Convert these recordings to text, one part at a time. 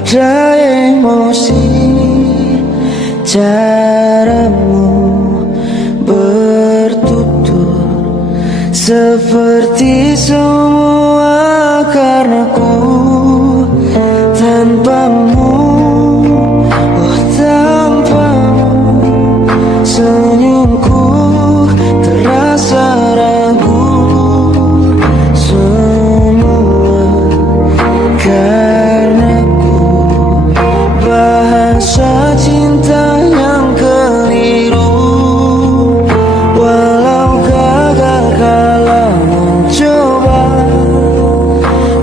ada emosi, caramu bertutur seperti semua karena ku tanpamu, oh tanpamu senyumku terasa ragu semua karena ku bahasa cinta yang keliru. Walau gagal kalau mencoba,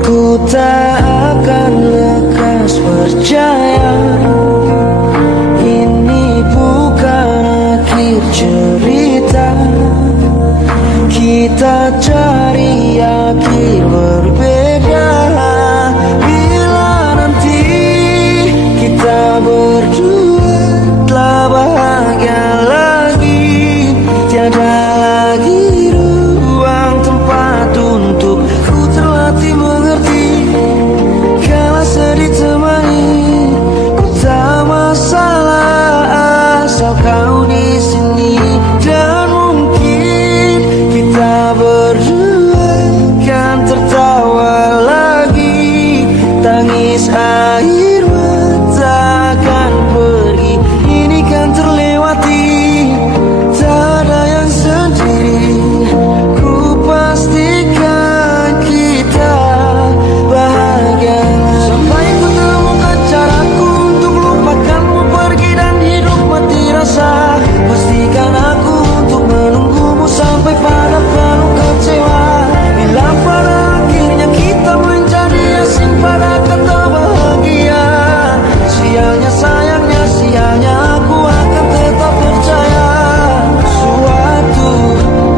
ku tak akan lekas percaya. Ini bukan akhir cerita, kita cari akhir berbeda. Bila nanti kita berdua telah bahagia lagi, tiada lagi ruang tempat untuk ku terlatih mengerti. Kala sedih temani, ku tak masalah asal kau di sini. Dan mungkin kita berdua kan tertawa lagi, tangis air mata akan pergi, ini kan terlewati. Tak ada yang sendiri, ku pastikan kita bahagia sampai ku temukan caraku untuk lupakanmu pergi dan hidup mati rasa. Pastikan aku untuk menunggumu sampai pada penuh kecewa. Bila pada akhirnya kita menjadi asing pada kata bahagia, sialnya sayangnya sialnya aku akan tetap percaya suatu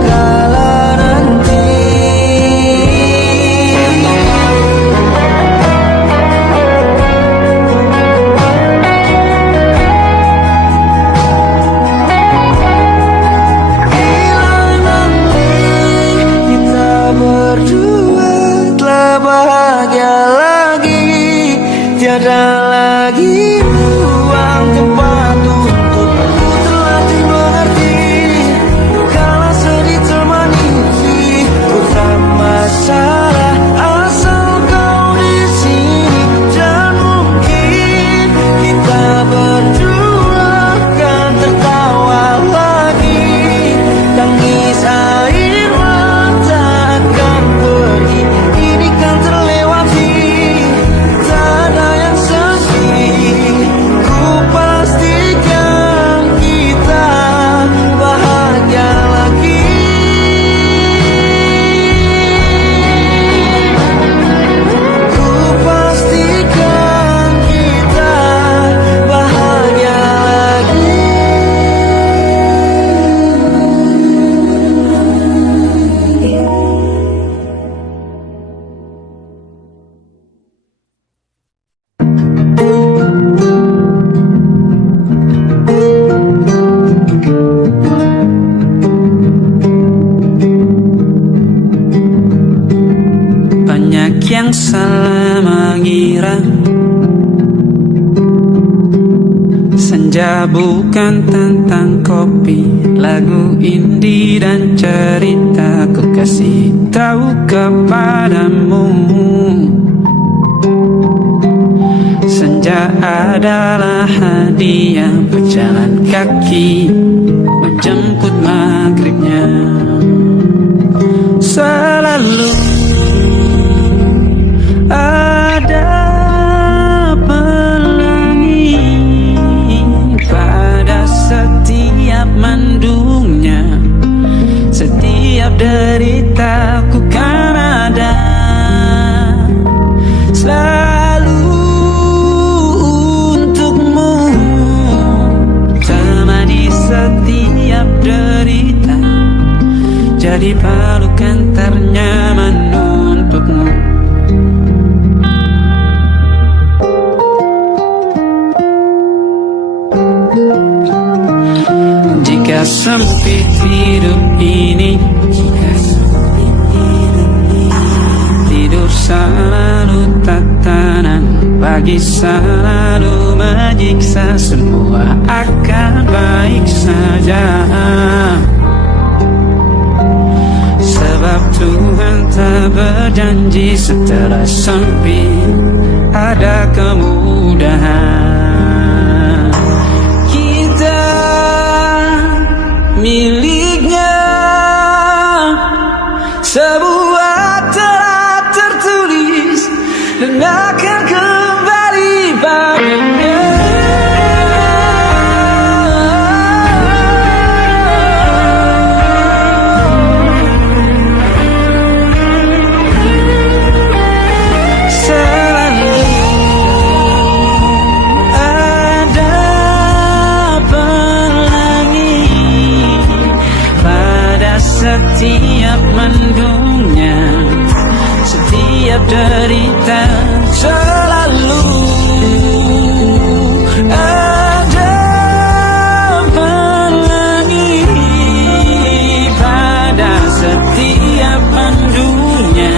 kala nanti. Bila nanti kita berdua telah bahagia lagi, tiada lagi ruang tempat untuk ku terlatih mengerti. Kala sedih temani, ku tak masalah asal kau di sini. Dan mungkin kita berdua kan tertawa lagi, tangis air mata akan pergi, ini kan terlewati. Tak ada yang sendiri, ku pastikan kita bahagia lagi. Ku pastikan kita bahagia lagi. Banyak yang salah mengira senja bukan tentang kopi, lagu indie dan cerita. Ku kasih tahu kepadamu, senja adalah hadiah berjalan kaki menjemput maghribnya. Selalu ada pelangi pada setiap mendungnya, setiap deritaku kan ada selalu untukmu, temani setiap derita, jadi pelukan ternyaman untukmu. Jika sempit hidup ini, tidur selalu tatanan Bagi selalu menyiksa, semua akan baik saja. Sebab Tuhan tak berjanji setelah sempit ada kemudahan. Kita miliknya, sebuah telah tertulis dan akan kembali padanya. Selalu ada pelangi pada setiap mendungnya, setiap derita. Selalu ada pelangi pada setiap mendungnya,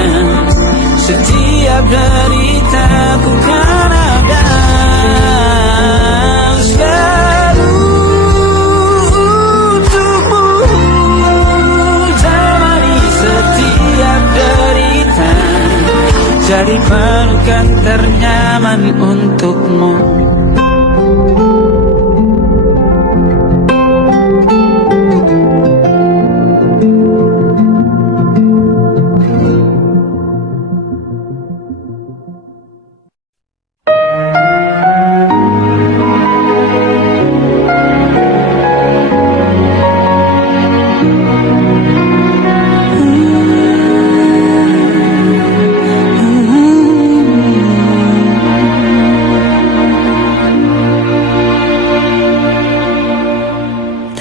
setiap derita ku kan ada. Selalu untukmu, temani setiap derita, jadi pelukan ternyaman untukmu.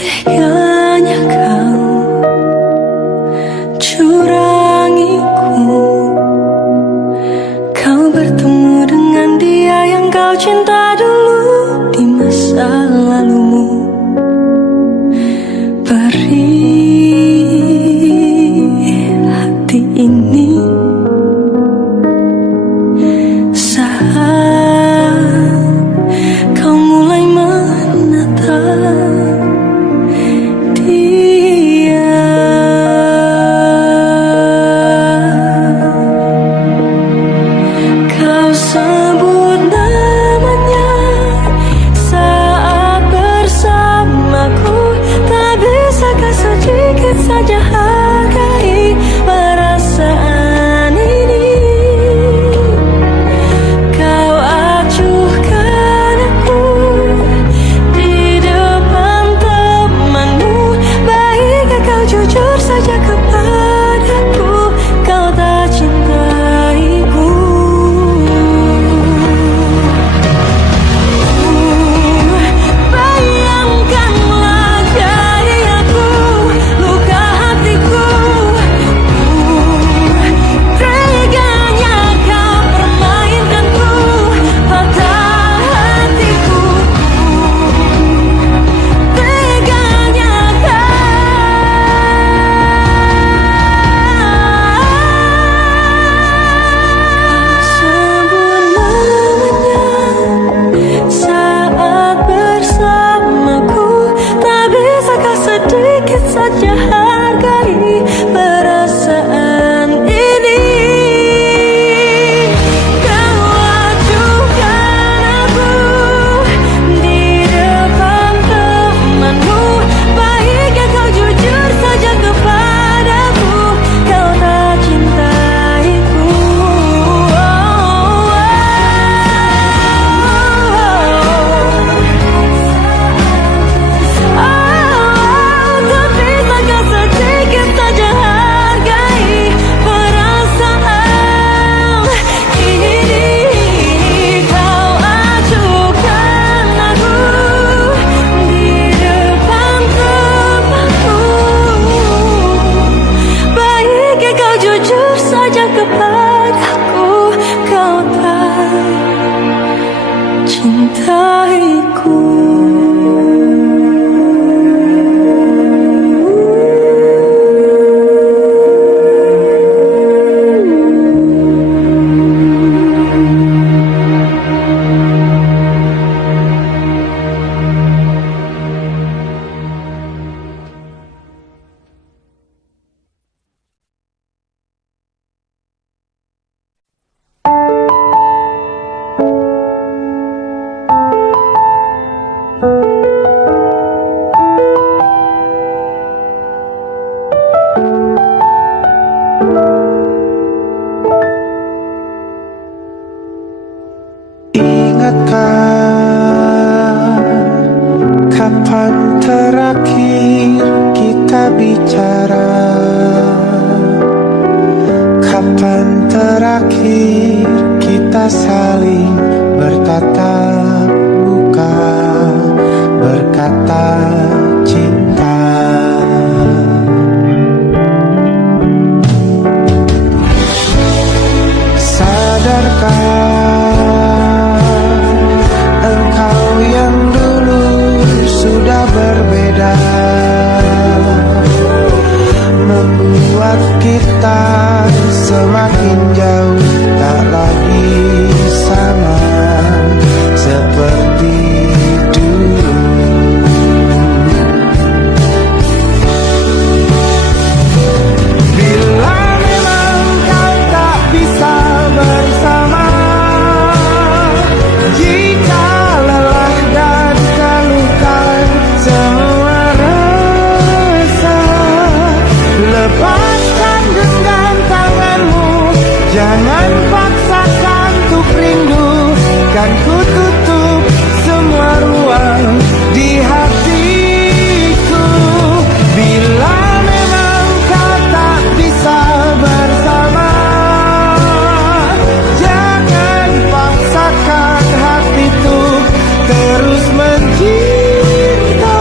Teganya kau curangiku, kau bertemu dengan dia yang kau cinta dulu di masa lalumu. Perih hati ini saat kau mulai menatap dia. Kau sebut namanya katakan, kapan terakhir kita bicara? Kapan terakhir kita saling bertatap muka, berkata cinta? Sadarkah engkau yang dulu sudah berbeda, membuat kita semakin jauh, tak lagi sama seperti dulu. Bila memang kau tak bisa bersama, jika lelah dan terluka semua rasa, lepaskan genggam tanganmu, jangan paksakan untuk rindu. Kan ku tutup semua ruang di hatiku. Bila memang kau tak bisa bersama, jangan paksakan hatiku terus mencinta.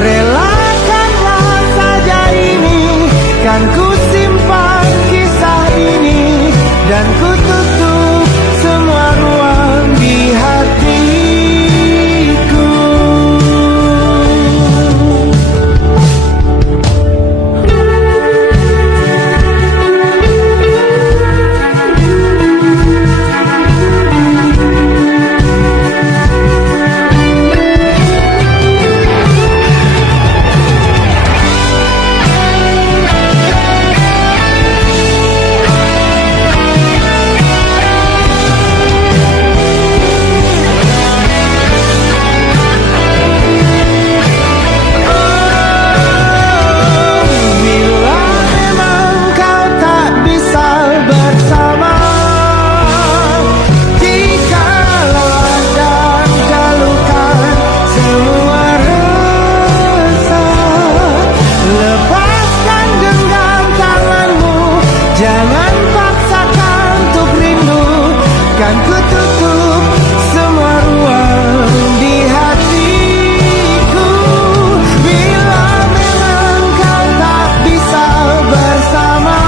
Relakanlah saja ini, kan ku simpan kisah ini, dan ku tutup semua ruang di hatiku. Jangan paksakan untuk rindu, kan ku tutup semua ruang di hatiku. Bila memang kau tak bisa bersama,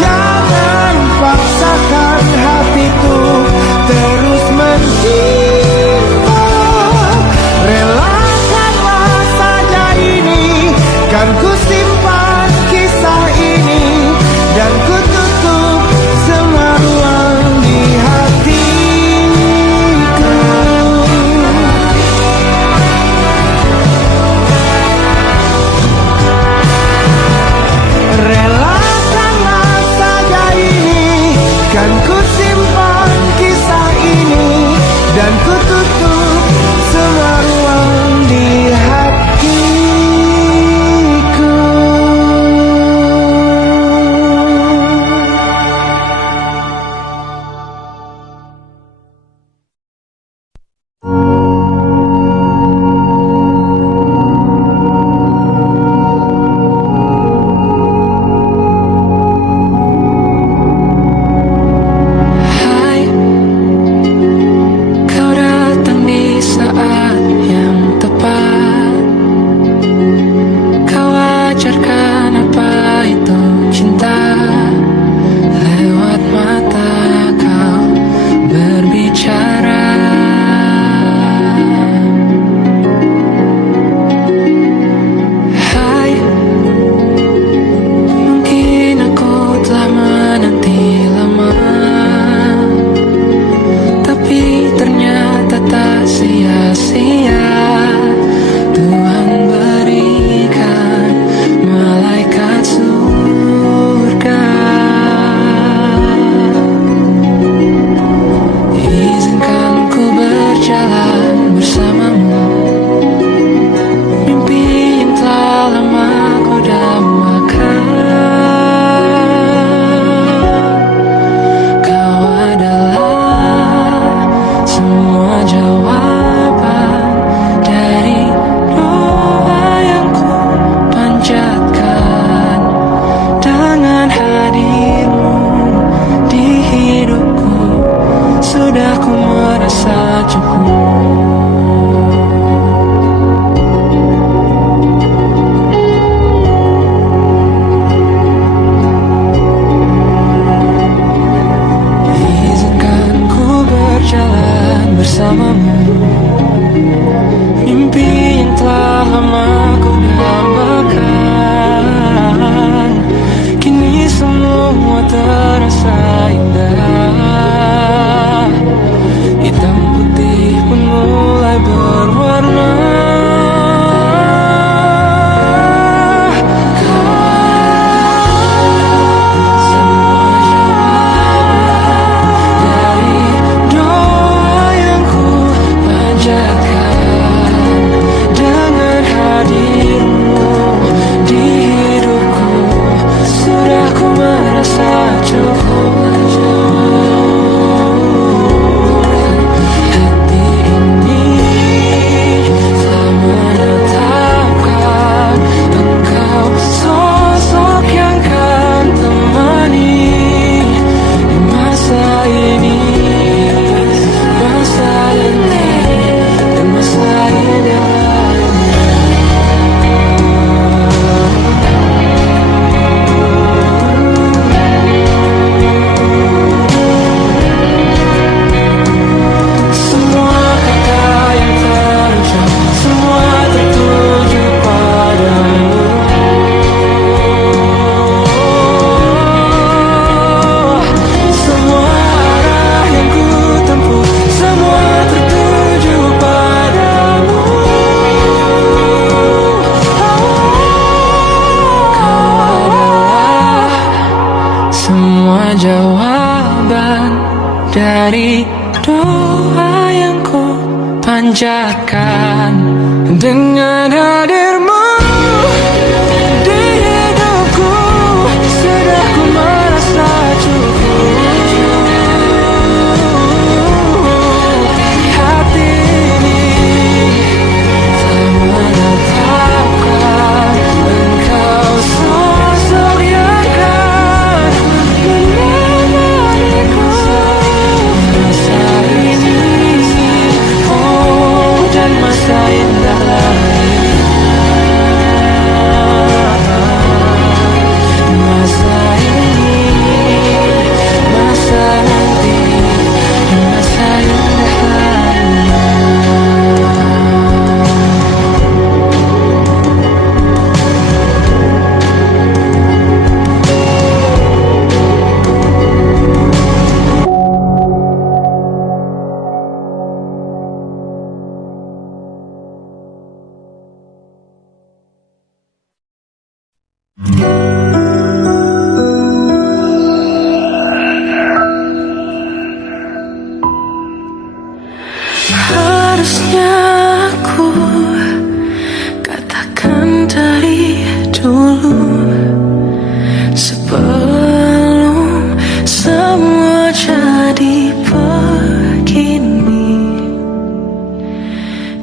jangan paksakan hatiku terus mencinta. Relakanlah saja ini, kan ku simpan kisah ini, dan ku tutup semua ruang jawaban dari doa yang ku panjatkan. Dengan hadirmu di hidupku, sudah ku merasa cukup. Hati ini tak menetapkan engkau sosok yang kan menemaniku masa ini, oh, dan masa indah lainnya. Masa ini, masa nanti, dan masa indah lainnya. Harusnya aku katakan dari dulu, sebelum semua jadi begini.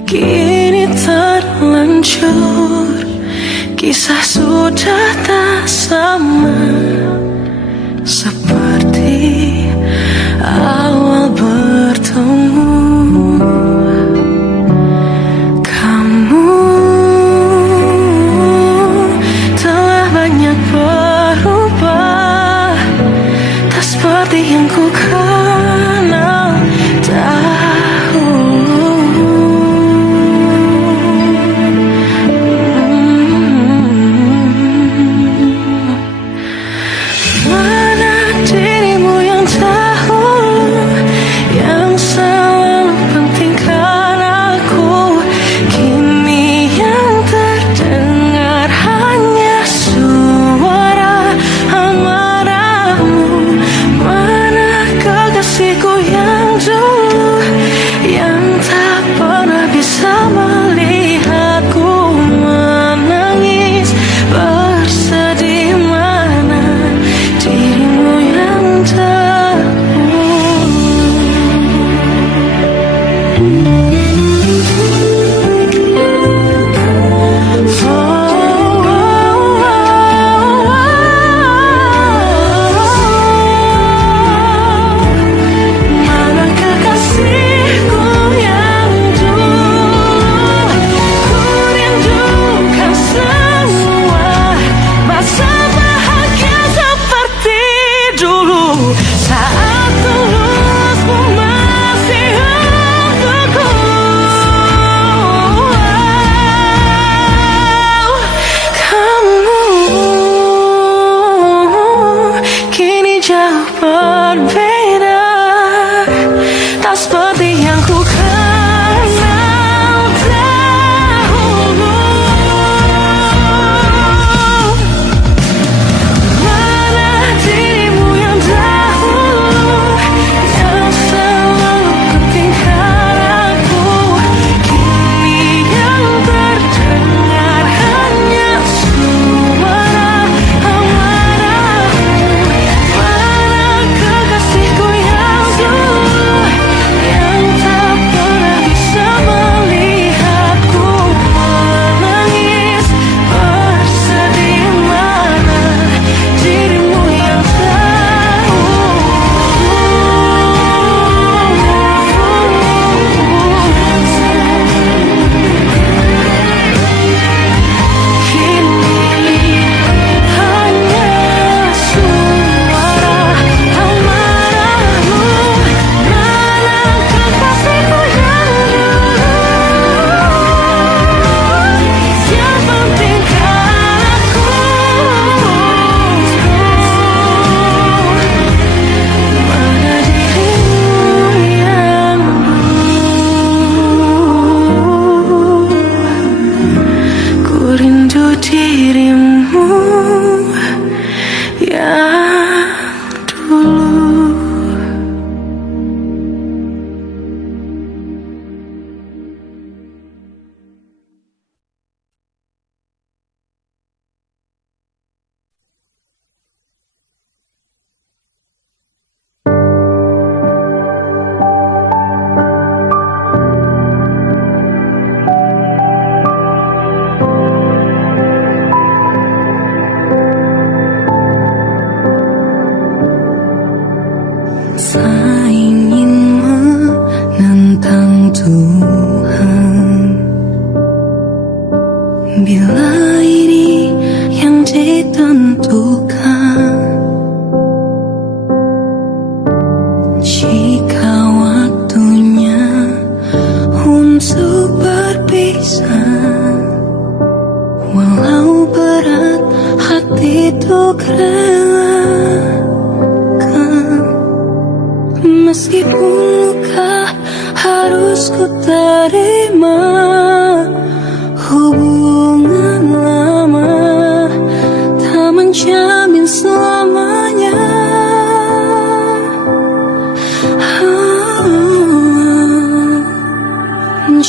Kini terlanjur, kisah sudah tak sama seperti awal bertemu. Kamu telah banyak berubah, tak seperti yang ku kenal dahulu. Mana dirimu yang dahulu, yang selalu pentingkan aku. Kini yang terdengar hanya suara amarahmu. Mana kekasihku yang dulu, yang tak pernah bisa melihatku menangis bersedih. Mana dirimu yang dahulu. Mana kekasihku yang dulu, ku rindukan semua masa bahagia seperti dulu, saat tulusmu masih untukku. Kamu kini jauh berbeda, tak seperti yang ku kenal dahulu. Mana dirimu yang dahulu, yang selalu pentingkan aku. Kini yang terdengar hanya suara amarahmu. Mana kekasih Saya ingin menentang Tuhan. Bila ini yang ditentukan, jika waktunya untuk berpisah, walau berat hati untuk relakan, meskipun luka harus ku terima. Hubungan lama tak menjamin selamanya.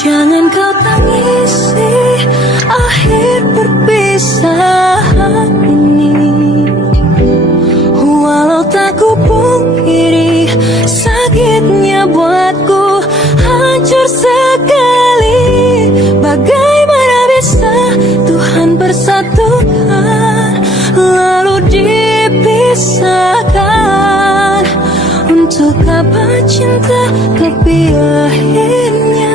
Jangan kau tangisi akhir perpisahan ini, walau tak ku pungkiri sakitnya buatku hancur sekali. Bagaimana bisa Tuhan persatukan lalu dipisahkan? Untuk apa cinta tapi akhirnya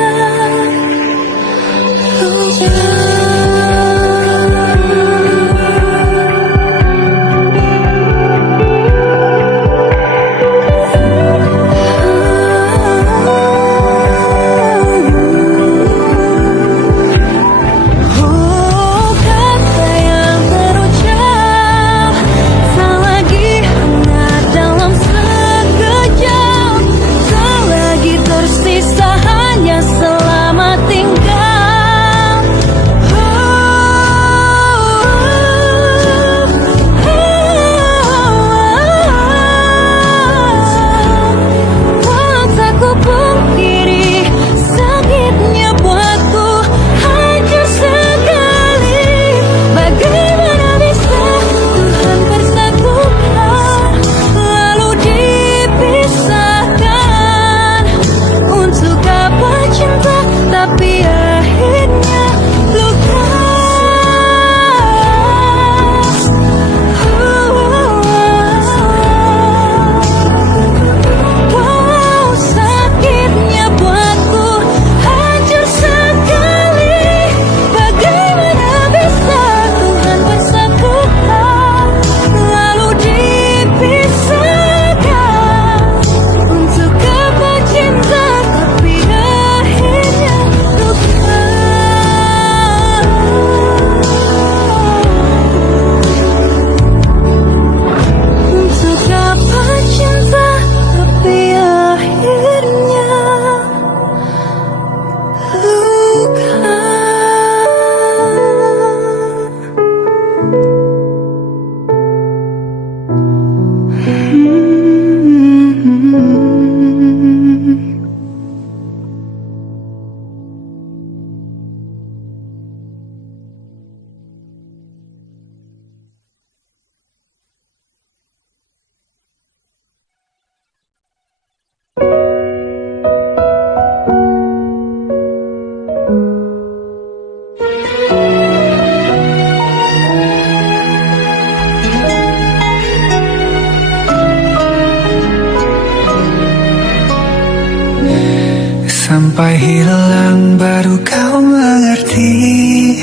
Sampai hilang baru kau mengerti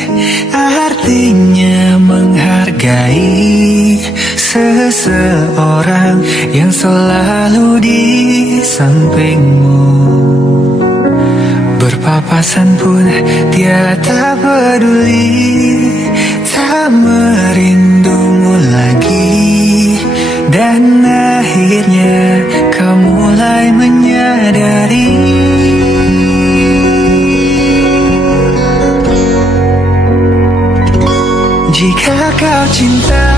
artinya menghargai seseorang yang selalu di sampingmu. Berpapasan pun tiada peduli, tak merindumu lagi. Dan akhirnya kau mulai menyadari jika kau cinta,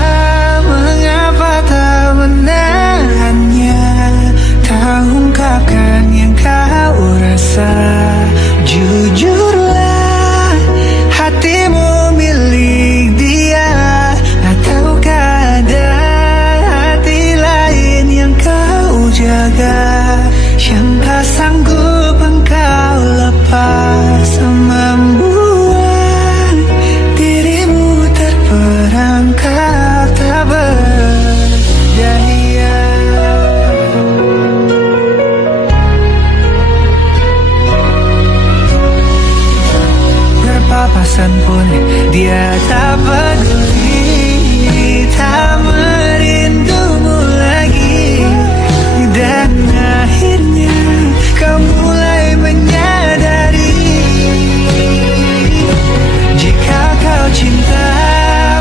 mengapa tak menahannya? Tak ungkapkan yang kau rasa. Jujurlah, hatimu milik dia, ataukah ada hati lain yang kau jaga, yang tak sanggup engkau lepas, membuat dirimu terperangkap. tak peduli, tak merindumu lagi. Dan akhirnya kau mulai menyadari, jika kau cinta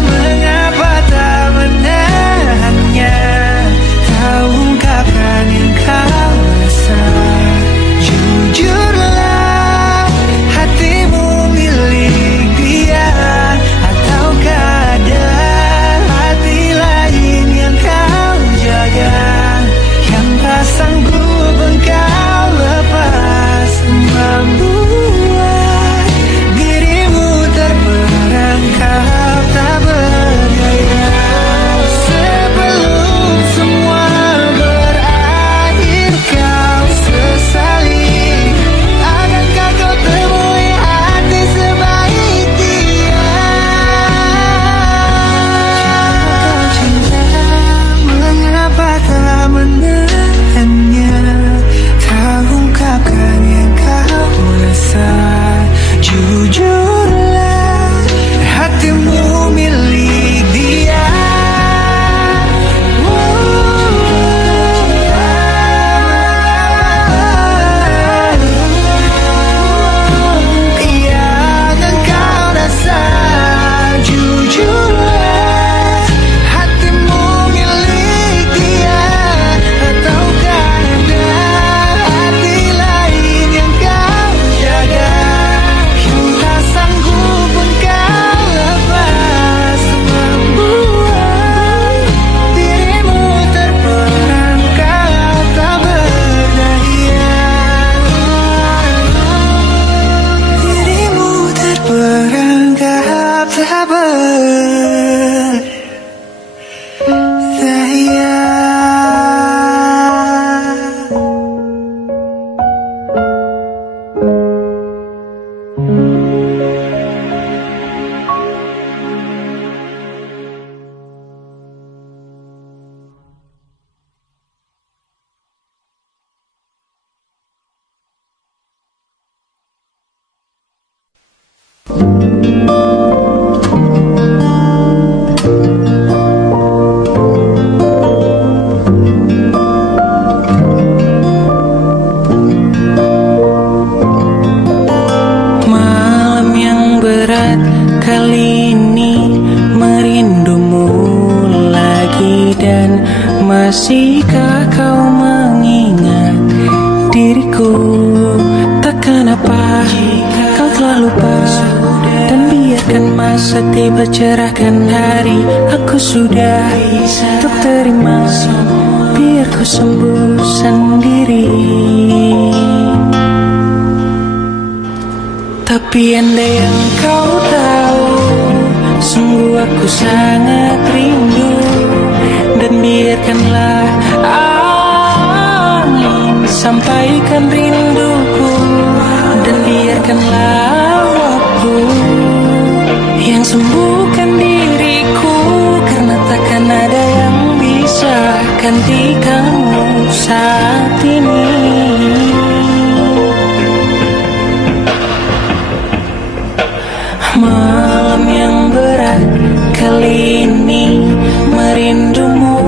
mengapa tak menahannya, tak ungkapkan yang kau rasa. Jujurlah, hatimu milik dia, ataukah ada hati lain yang kau jaga, yang tak sanggup engkau lepas, membuat dirimu terperangkap tak berdaya. Sebelum semua berakhir kau sesali, akankah kau temui hati sebaik dia? Jika kau cinta mengapa tak menahannya, tak ungkapkan yang kau rasa. Jujurlah, hatimu milik dia. Yang engkau rasa. Jujurlah, hatimu milik dia, ataukah ada hati lain yang kau jaga, yang tak sanggup engkau lepas, membuat dirimu terperangkap tak berdaya. Dirimu terperangkap tak berdaya. Malam yang berat kali ini merindumu lagi, dan masihkah kau mengingat diriku? Tak kenapa kau telah lupa, dan biarkan masa tiba cerahkan hari. Aku sudah untuk terima, biar ku sembuh sendiri. Tapi andai yang kau tahu, sungguh aku sangat rindu. Dan biarkanlah angin sampaikan rinduku, dan biarkanlah waktu yang sembuhkan diriku, karena takkan ada yang bisa ganti kamu saat ini. Malam yang berat kali ini merindumu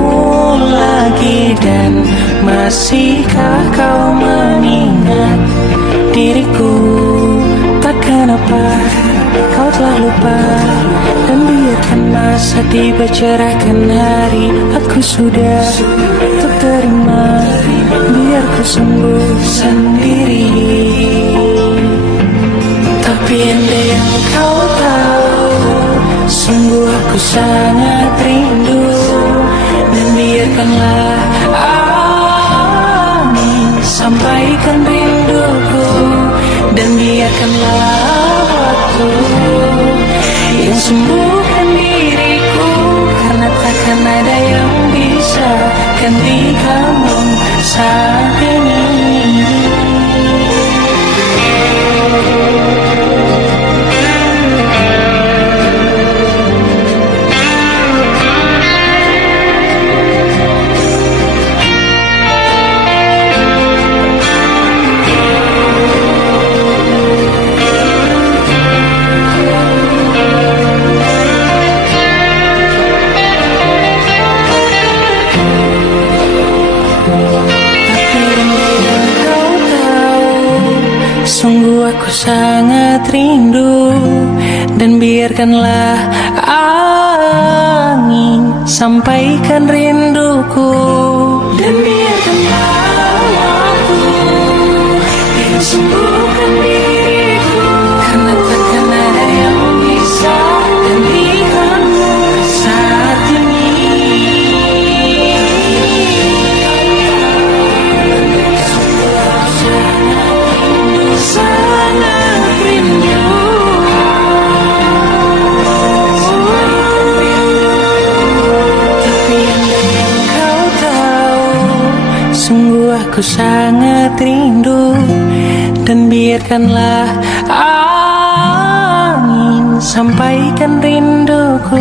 lagi, dan masihkah kau mengingat diriku? Tak kenapa kau telah lupa, dan biarkan masa tiba cerahkan hari. Aku sudah untuk terima, biar ku sembuh sendiri. Tapi andai yang kau tahu, sungguh aku sangat rindu. Dan biarkanlah angin sampaikan rinduku, dan biarkanlah waktu yang sembuhkan diriku, karena takkan ada yang bisa ganti kamu saat ini. Sungguh aku sangat rindu, dan biarkanlah angin sampaikan rinduku, dan biarkanlah waktu yang sembuhkan diriku, karena takkan ada yang bisa gantikanmu saat ini. Sangat rindu, tapi yang kau tahu, sungguh aku sangat rindu, dan biarkanlah angin sampaikan rinduku.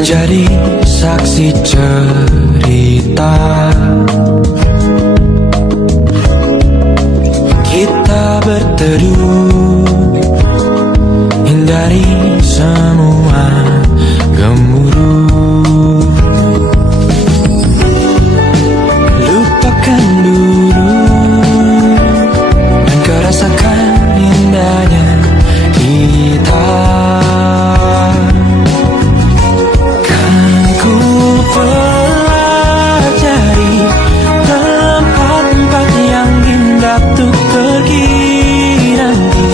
Menjadi saksi cerita kita berteduh, hindari semua gemuruh, lupakan dulu dan kau rasakan indahnya kita. Pelajari tempat-tempat yang indah untuk pergi nanti,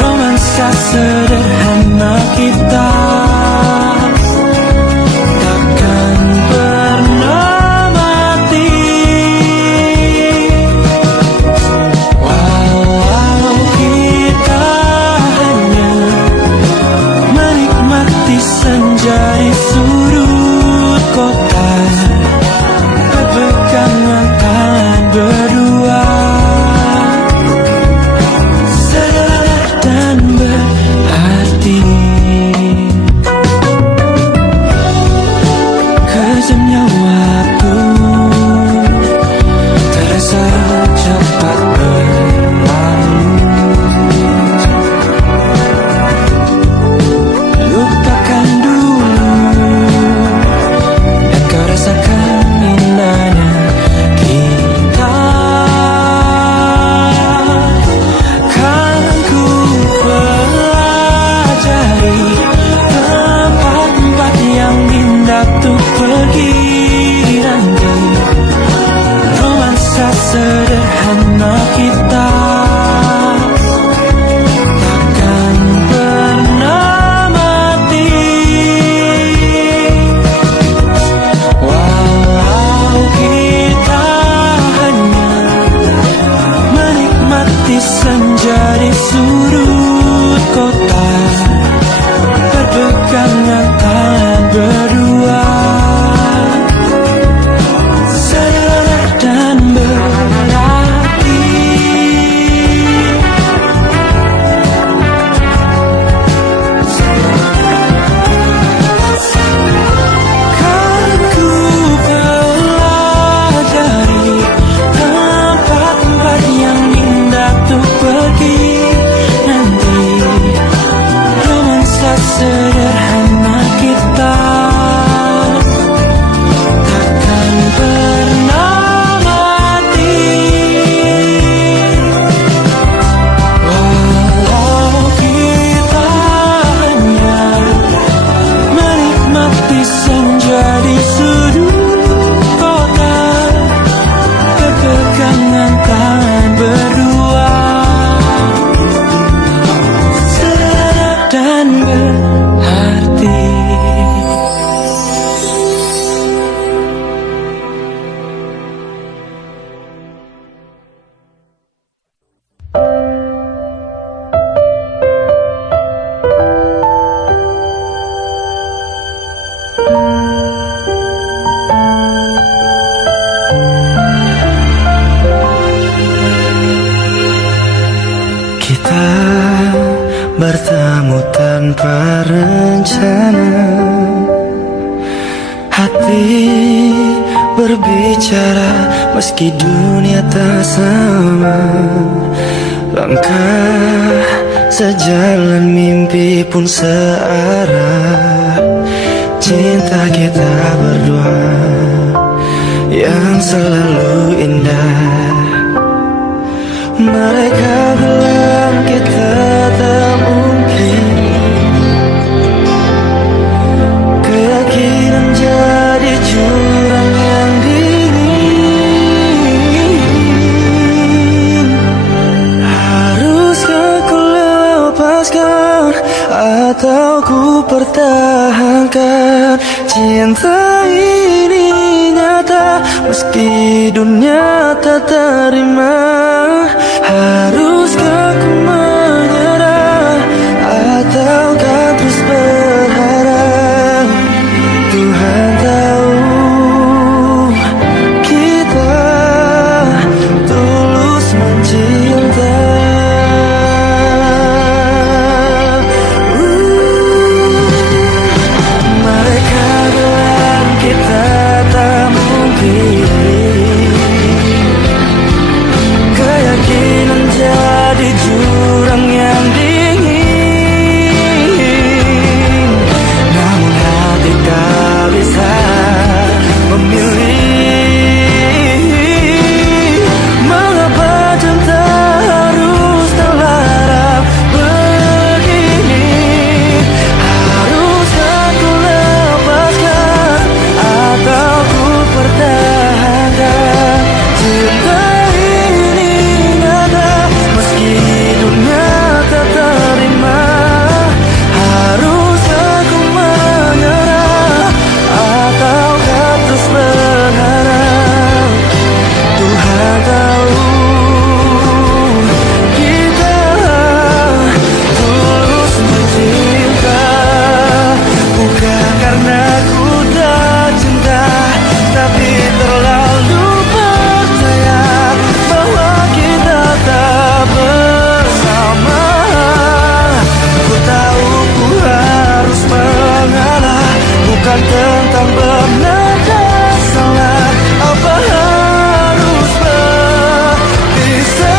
romansa sederhana kita takkan pernah mati. Walau kita hanya menikmati senja di sudut kota, berpegangan tangan berdua, sederhana dan berarti. Kejamnya waktu terasa cepat berlalu, lupakan dulu dan kau rasakan indahnya kita. Kan ku pelajari tempat-tempat yang indah untuk pergi nanti, romansa sederhana kita takkan pernah mati. Walau kita hanya menikmati senja di sudut kota, berpegangan tangan berdua, sederhana dan berarti. Kan ku pelajari tempat-tempat yang indah untuk pergi nanti, romansa sederhana kita takkan pernah mati. Walau kita hanya menikmati senja di sudut kota, berpegangan tangan berdua, sederhana dan berarti. Kita bertemu tanpa rencana. Hati berbicara meski dunia tak sama. Langkah sejalan, mimpi pun searah. Cinta kita berdua yang selalu indah. Mereka bilang kita tak mungkin, keyakinan jadi jurang yang dingin. Haruskah ku lepaskan atau ku pertahankan? Cinta ini nyata meski dunia tak terima. Haruskah ku menyerah ataukah terus berharap? Tuhan tahu kita tulus mencinta. Mereka bilang kita tak mungkin, keyakinan jadi jurang yang dingin. Namun hati tak bisa memilih. Mengapa cinta harus terlarang begini? Haruskah ku lepaskan atau ku pertahankan? Cinta ini nyata meski dunia tak terima. Haruskah ku menyerah ataukah terus berharap? Tuhan tahu kita tulus mencinta. Bukan karena ku tak cinta, tapi terlalu percaya bahwa kita tak bersama. Ku tahu ku harus mengalah, bukan tentang benar dan salah. Apa harus berpisah?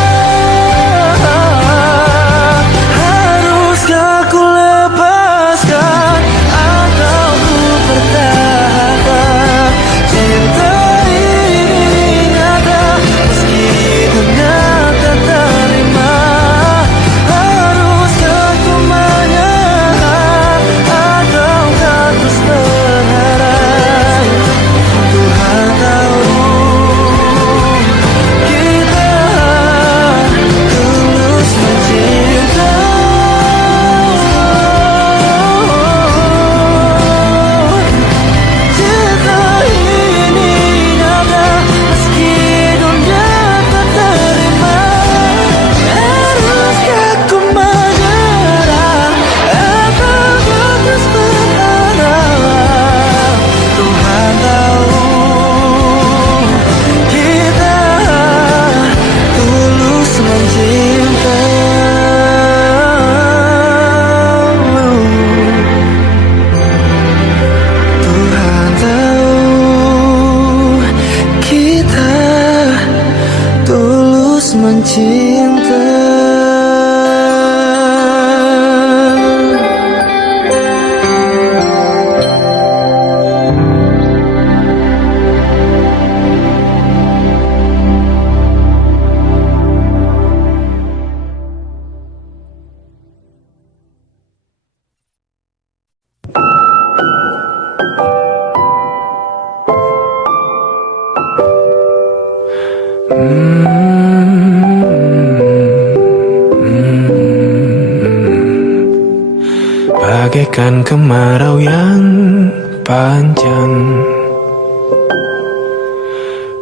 Haruskah ku lepaskan atau ku pertahankan? Cinta ini nyata meski dunia tak terima. Haruskah ku menyerah ataukah terus berharap? Tuhan tahu kita tulus mencinta. Cinta ini nyata meski dunia tak terima. Haruskah ku menyerah ataukah terus berharap? Tuhan tahu kita tulus mencinta. Tuhan tahu kita tulus mencinta. Bagaikan kemarau yang panjang,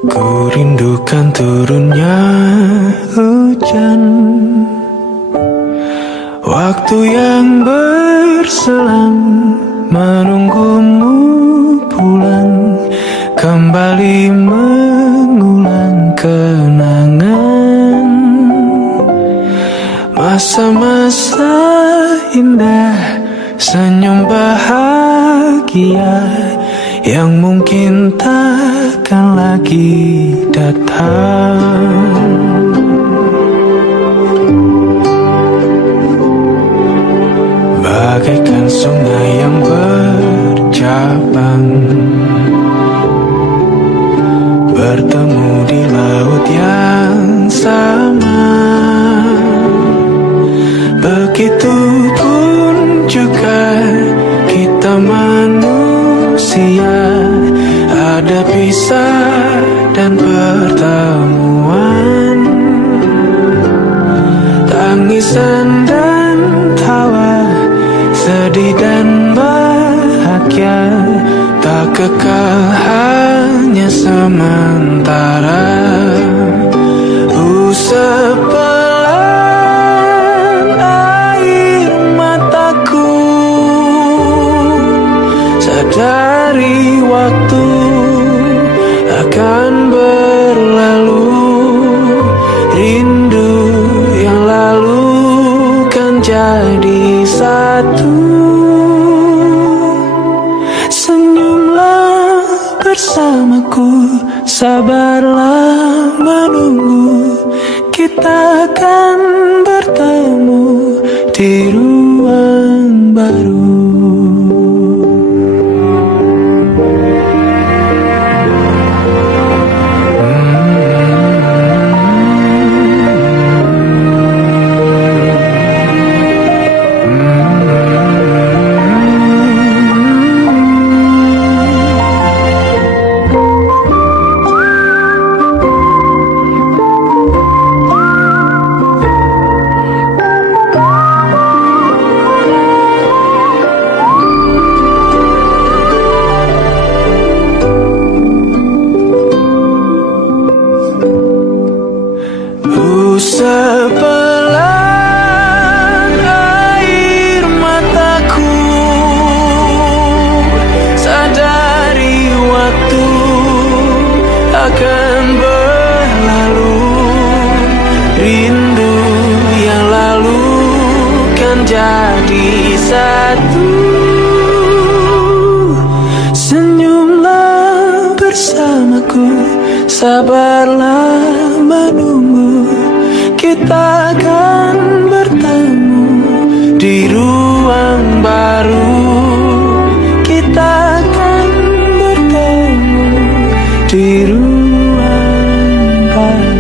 ku rindukan turunnya hujan. Waktu yang berselang menunggumu pulang, kembali mengulang kenangan. masa-masa indah, senyum bahagia yang mungkin takkan lagi datang. Bagaikan sungai yang bercabang, bertemu di laut yang sama. Begitupun juga kita manusia, ada pisah dan pertemuan, tangisan dan tawa, sedih dan bahagia, tak kekal, hanya sementara. Sepelan air mataku, sadari waktu akan berlalu, rindu yang lalu kan jadi satu. Senyumlah bersamaku, sabarlah menunggu, kita akan bertemu di ruang baru. Sepelan air mataku, sadari waktu akan berlalu, rindu yang lalu kan jadi satu. Senyumlah bersamaku, sabarlah menunggu, kita akan bertemu di ruang baru. Kita akan bertemu di ruang baru.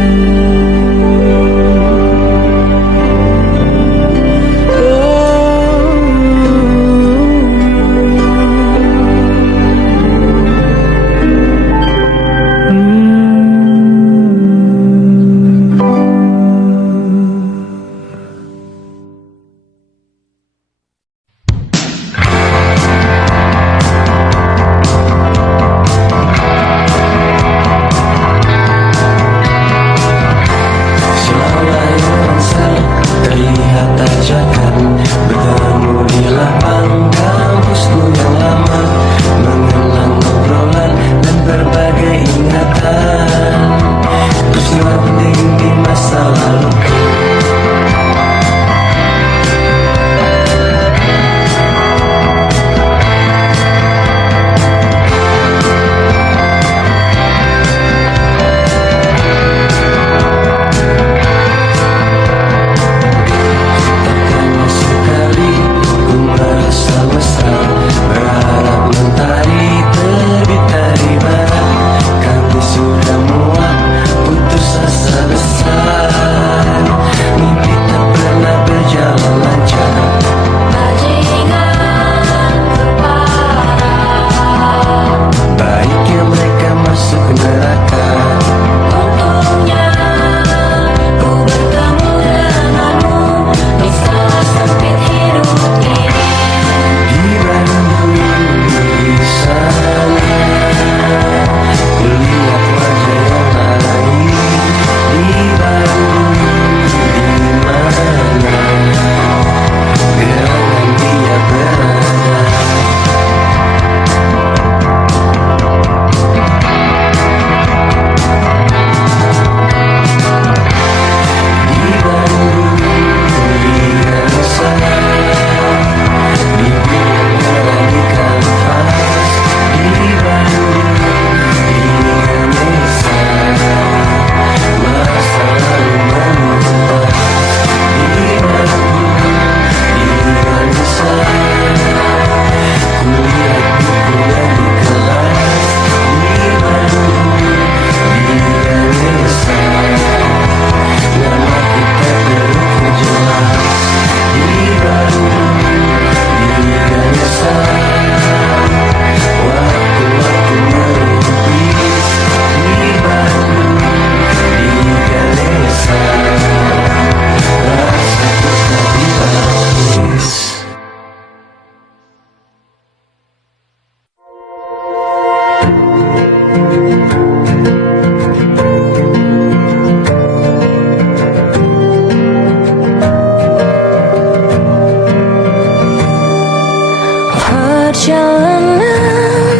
perjalanan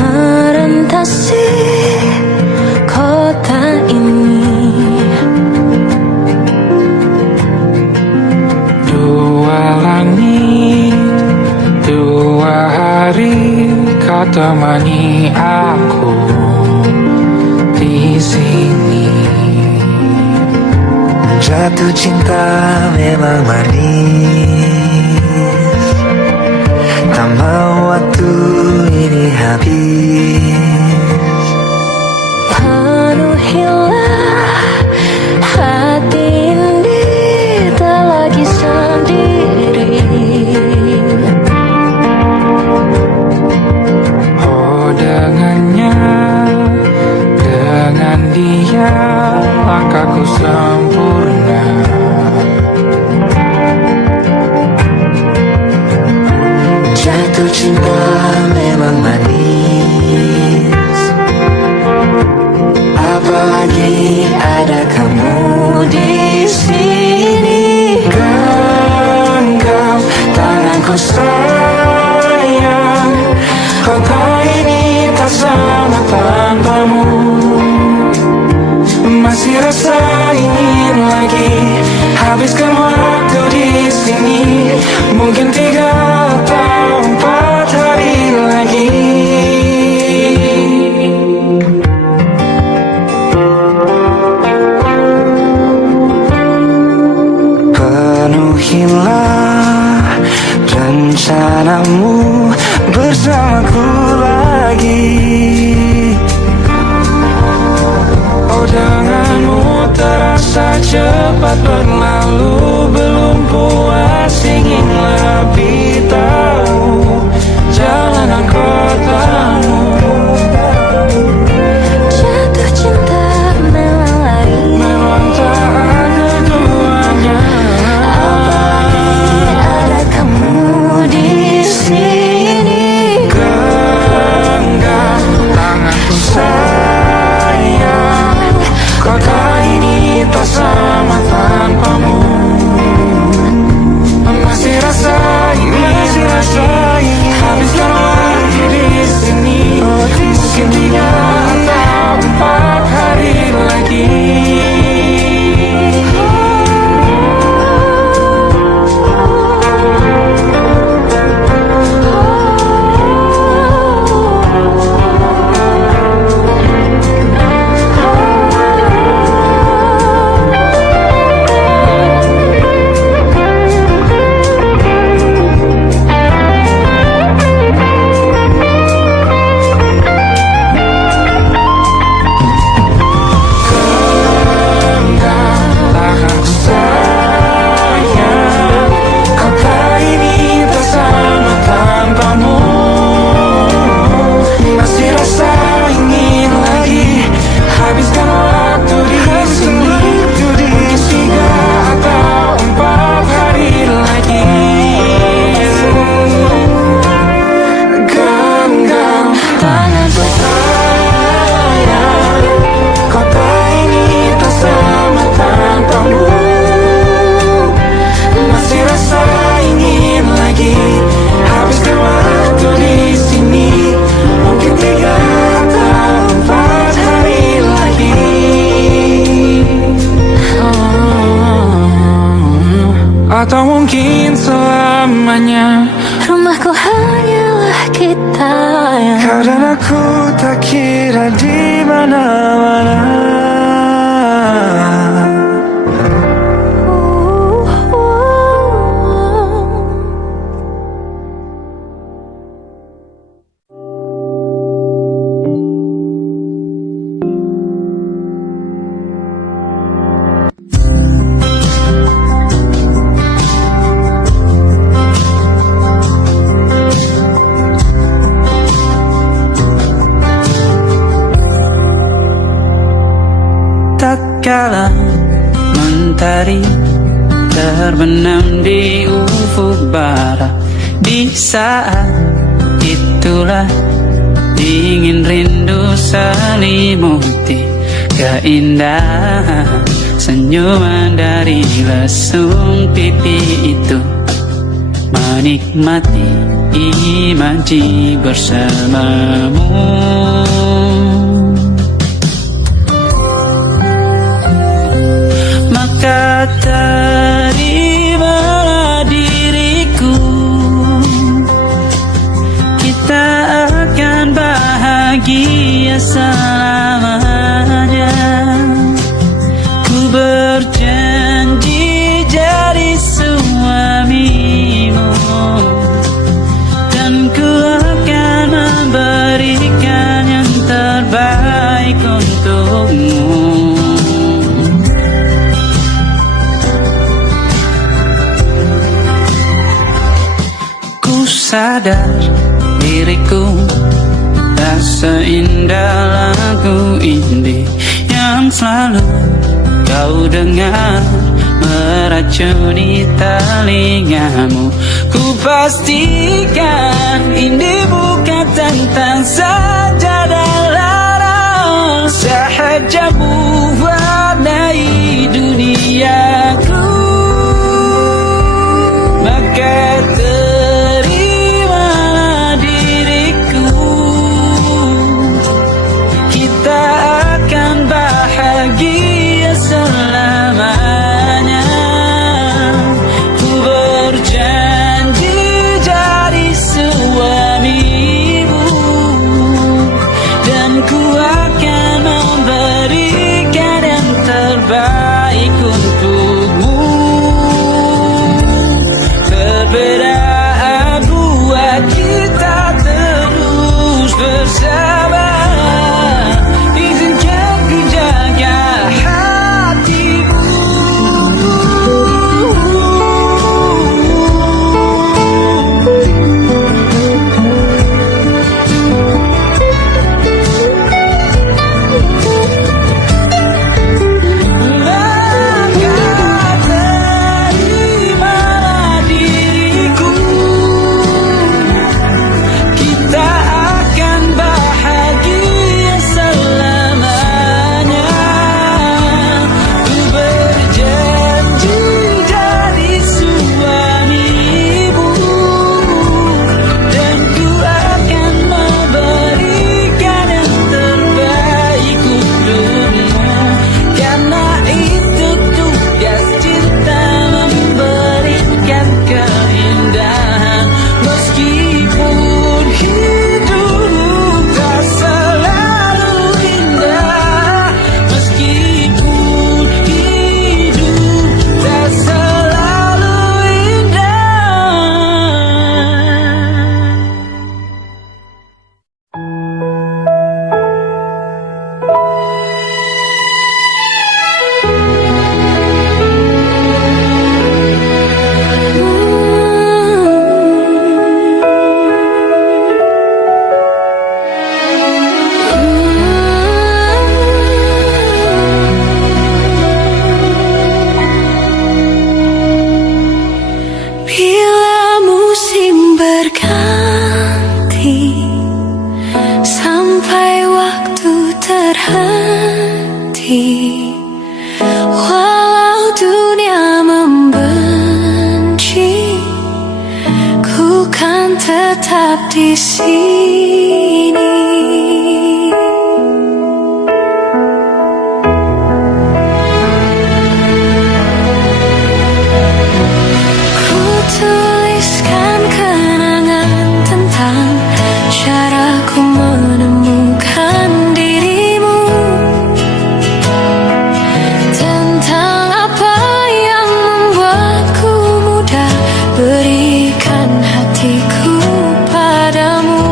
merentasi kota ini. Dua langit, dua hari, kau temani aku di sini. Jatuh cinta memang manis, tak mau waktu ini habis. Penuhilah hati ini, tak lagi sendiri. Oh dengannya, dengan dia langkahku sempurna. Jatuh cinta memang manis, apalagi ada kamu di sini. Genggam tanganku sayang, kota ini tak sama tanpamu. Masih rasa ingin lagi habiskan waktu di sini. Mungkin 3 atau 4 hari lagi. Penuhilah rencanamu bersamaku lagi. Oh denganmu terasa cepat berlalu, belum puas ingin lebih tahu jalanan kotamu. Jatuh cinta memang lain, Memang tak ada duanya, apalagi ada kamu di sini. genggam tanganku sayang, kota ini tak sama tanpamu. Masih rasa ingin habiskan waktu di sini. Mungkin 3 atau 4 hari lagi. Tanganku sayang, kota ini tak sama tanpamu. Masih rasa ingin lagi habiskan waktu di sini. Mungkin 3 atau 4 hari lagi. Genggam tanganku sayang, kota ini tak sama tanpamu. Masih rasa ingin lagi habiskan waktu di sini. Mungkin 3 atau 4 hari lagi. Atau mungkin selamanya. Rumahku hanyalah kita yang Kau dan aku tak kira di mana-mana. Kala mentari terbenam di ufuk barat, di saat itulah dingin rindu selimuti keindahan senyuman dari lesung pipi itu. menikmati imaji bersamamu. Maka terimalah diriku, kita akan bahagia selamanya. Ku berjanji jadi suamimu, dan ku akan memberikan yang terbaik untukmu. Ku sadar diriku tak seindah lagu ini yang selalu kau dengar meracuni telingamu. Ku pastikan ini bukan tentang sajadah larang, sahaja mewarnai duniaku. Maka terimalah diriku, kita akan bahagia selamanya. Ku berjanji jadi suamimu, dan ku akan memberikan yang terbaik untukmu. Perbedaan buat kita terus bersama. Izinkan ku jaga hatimu. Maka terimalah diriku, kita akan bahagia selamanya. Ku berjanji jadi suamimu, dan ku akan memberikan yang terbaik untukmu. Karena itu tugas cinta, memberikan keindahan. Meskipun hidup tak selalu indah, meskipun hidup tak selalu indah. Bila musim berganti, sampai waktu terhenti, walau dunia membenci, ku kan tetap di sini. Ku tuliskan kenangan tentang caraku menemukan dirimu, tentang apa yang membuatku mudah berikan hatiku padamu.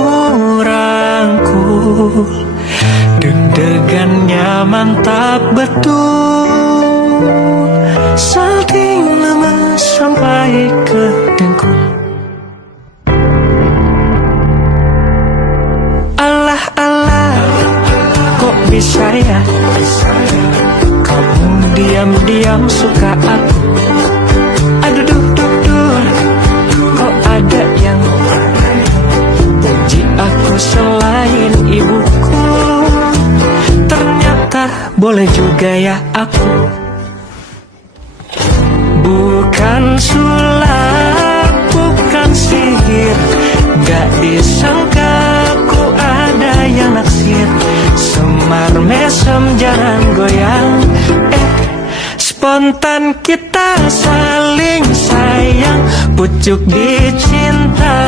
kamu rangkul, deg-degannya mantap betul, saking lama sampai ke dengkul. Alah alah, kok bisa ya kamu diam-diam suka aku? Aduh duh duh duh, kok ada yang puji aku selain ibuku? Ternyata boleh juga ya aku. Bukan sulap, bukan sihir, gak disangka ku ada yang naksir. Semar mesem jangan goyang, spontan kita saling sayang. Pucuk dicinta,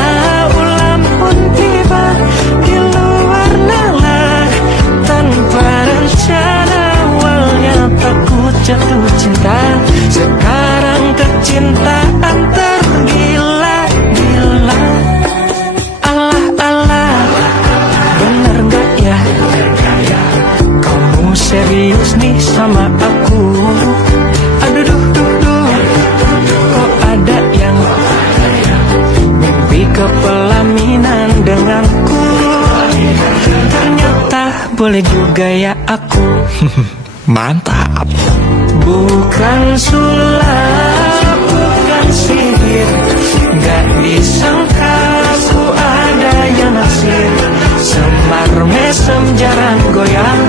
ulam pun tiba di luar nalar. Tanpa rencana awalnya takut jatuh cinta, sekarang kecintaan tergila-gila. Alah alah, bener gak ya kamu serius nih sama aku? Aduh duh duh duh, kok ada yang mimpi ke pelaminan denganku? Ternyata boleh juga ya aku. Mantap. Bukan sulap, bukan sihir, gak disangka ku ada yang naksir. Semar mesem jarang goyang,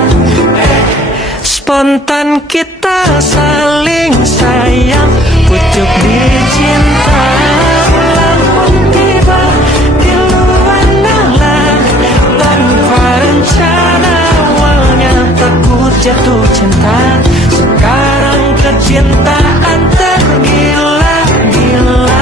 spontan kita saling sayang. Pucuk dicinta, ulang pun tiba di luar nalar. Tanpa rencana awalnya takut jatuh cinta, sekarang kecintaan tergila-gila.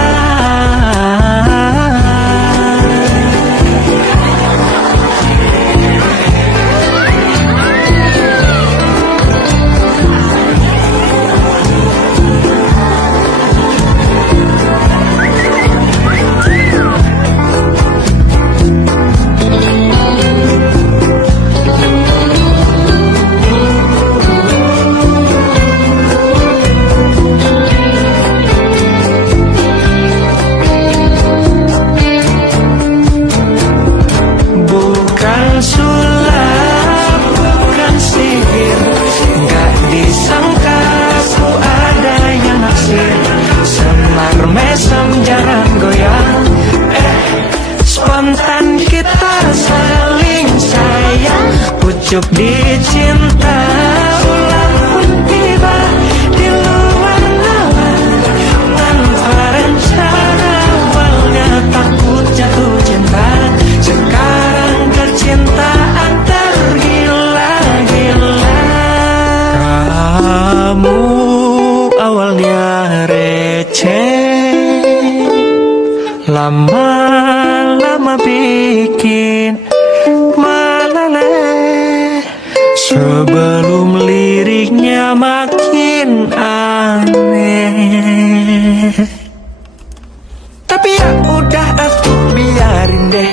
Pucuk dicinta, ulang pun tiba di luar nalar. Tanpa rencana awalnya takut jatuh cinta, sekarang kecintaan tergila-gila. Kamu awalnya receh, lama-lama bikin malaleh, sebelum liriknya makin aneh. Tapi ya udah, aku biarin deh.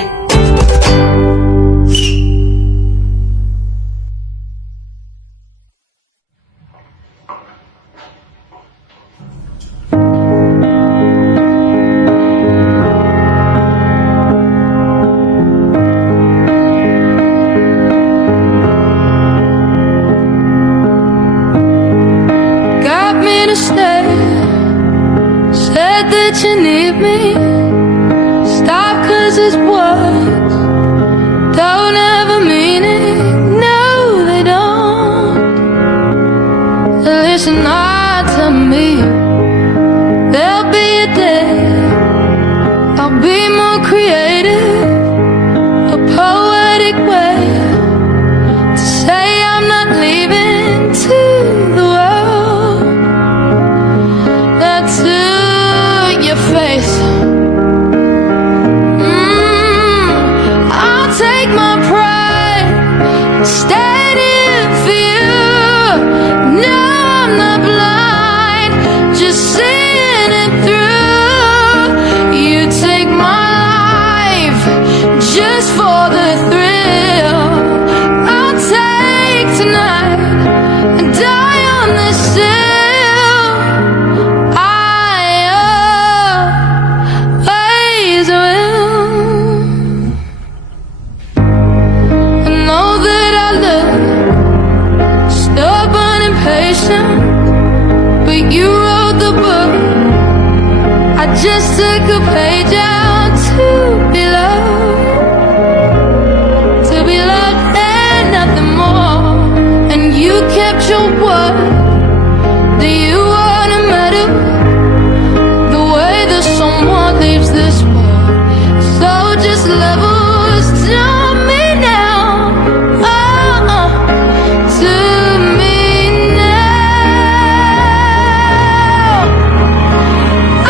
That you need me, stop 'cause it's words don't ever mean it, no they don't. Listen hard to me, there'll be a day I'll be more creative, a poetic way to say I'm not leaving to the world. That's face. for the thrill. I'll take tonight and die on this hill. I always will. I know that I look stubborn and patient, but you wrote the book. I just took a page out to be loved and nothing more. And you kept your word. Do you want a medal? The way that someone leaves this world. So just levels to me now. Oh, to me now.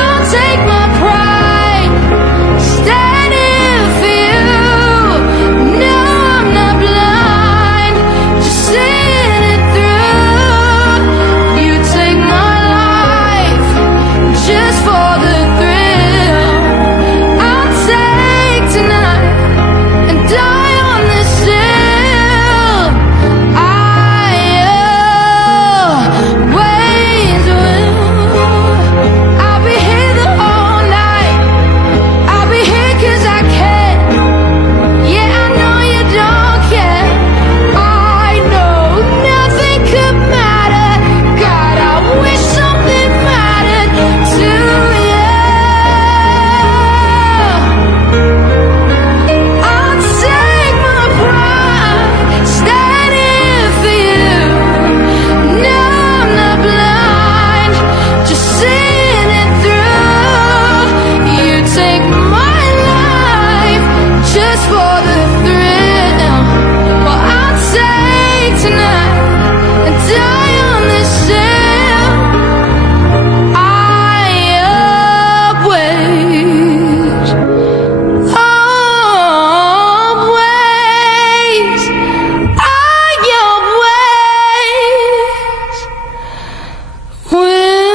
I'll take my pride, standing for you. No, I'm not blind, just seeing it through. You take my life just for the thrill. I'll take tonight and die on this hill. I always will. I'll be here the whole night. I'll be here 'cause I can. Yeah, I know you don't care. I know nothing could matter. God, I wish something mattered to you. I'll take my pride, standing for you. No, I'm not blind, just seeing it through. You take my life just for the thrill. Well, I'll take tonight and die on this hill. I always, always, I always will.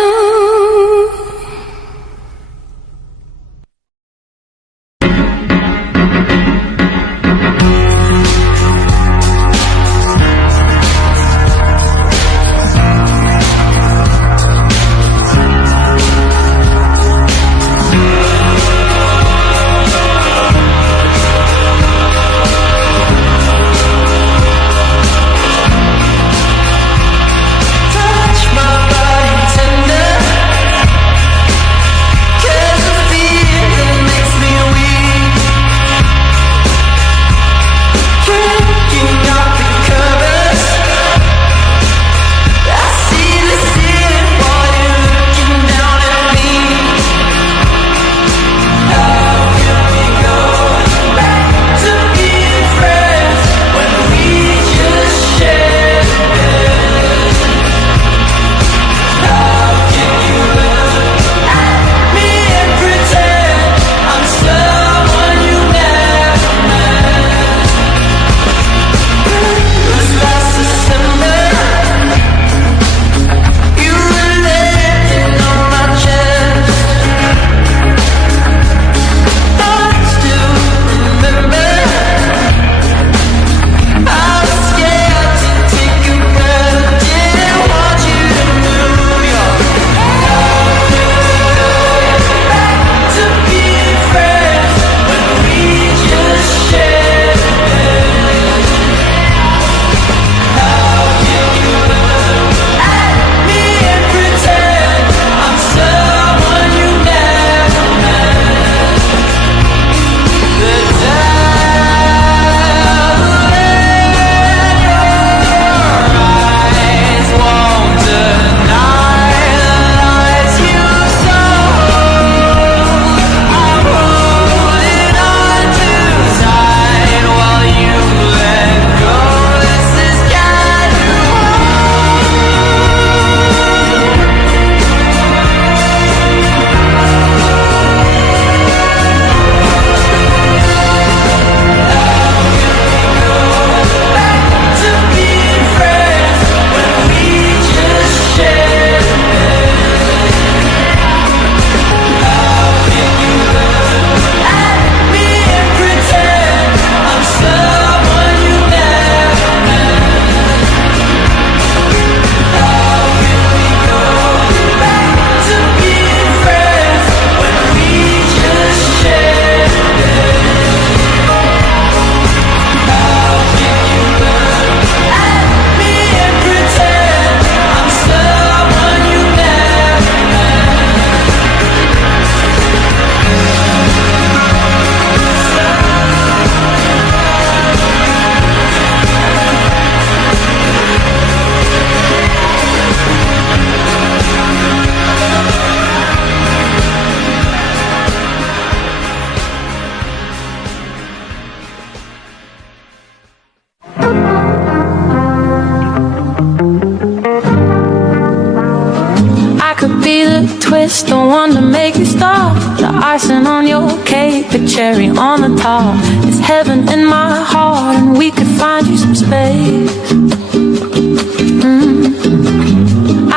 the twist, the one to make you stop. The icing on your cake, the cherry on the top. It's heaven in my heart, and we could find you some space.